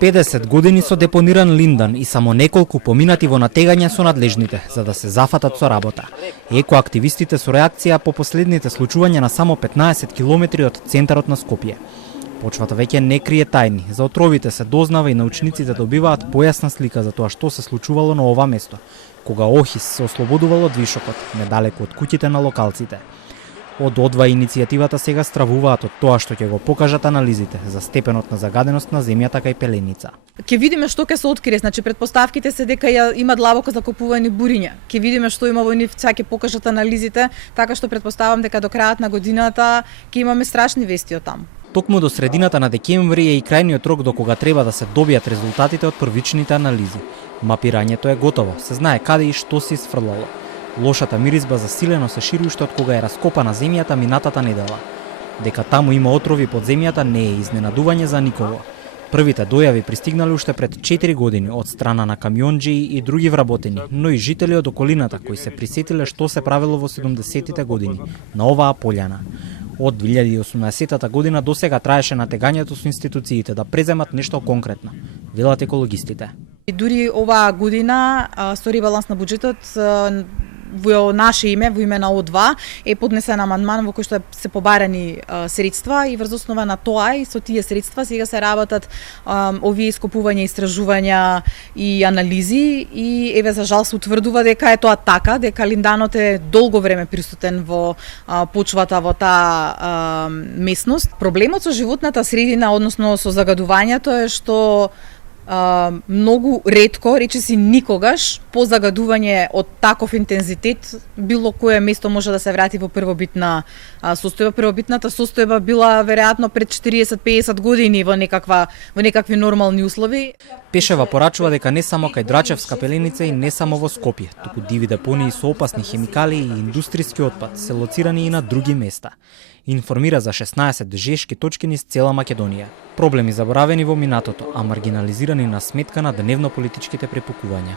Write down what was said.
50 години со депониран линдан и само неколку поминати во натегање со надлежните за да се зафатат со работа. Екоактивистите со реакција по последните случувања на само 15 километри од центарот на Скопје. Почвата веќе не крие тајни. За отровите се дознава и научниците добиваат појасна слика за тоа што се случувало на ова место, кога Охис се ослободувало од вишокот, недалеку од куќите на локалците. Од одва иницијативата сега стравуваат од тоа што ќе го покажат анализите за степенот на загаденост на земјата кај Пеленица. Ќе видиме што ќе се открие, значи предпоставките се дека има длабоко закупувани буриња. Ќе видиме што има во нив, ќе покажат анализите, така што предпоставам дека до крајот на годината ќе имаме страшни вести од таму. Токму до средината на декември е и крајниот рок до кога треба да се добијат резултатите од првичните анализи. Мапирањето е готово, се знае каде и што се исфрлало. Лошата миризба засилено се шири уште од кога е раскопана земјата минатата недела. Дека таму има отрови под земјата не е изненадување за никого. Првите дојави пристигнале уште пред 4 години од страна на камионџии и други вработени, но и жители од околината кои се присетиле што се правило во 70-тите години на оваа полјана. Од 2018 година до сега траеше натегањето со институциите да преземат нешто конкретно, велат екологистите. И дури оваа година со ребаланс на буџетот во наше име, во име на О2, е поднесен амандман во кој што се побарани средства и врз основа на тоа и со тие средства сега се работат овие ископувања, истражувања и анализи и еве за жал се утврдува дека е тоа така, дека линданот е долго време присутен во почвата во таа местност. Проблемот со животната средина, односно со загадувањето е што многу ретко, речиси никогаш, по загадување од таков интензитет, било кое место може да се врати во првобитна состојба. Првобитната состојба била веројатно пред 40-50 години во некакви нормални услови. Пешева порачува дека не само кај Драчевска Пеленица и не само во Скопје, туку диви депонии со опасни хемикали и индустријски отпад се лоцирани и на други места. Информира за 16 жешки точки низ цела Македонија. Проблеми заборавени во минатото, а маргинализирани на сметка на дневно политичките препукувања.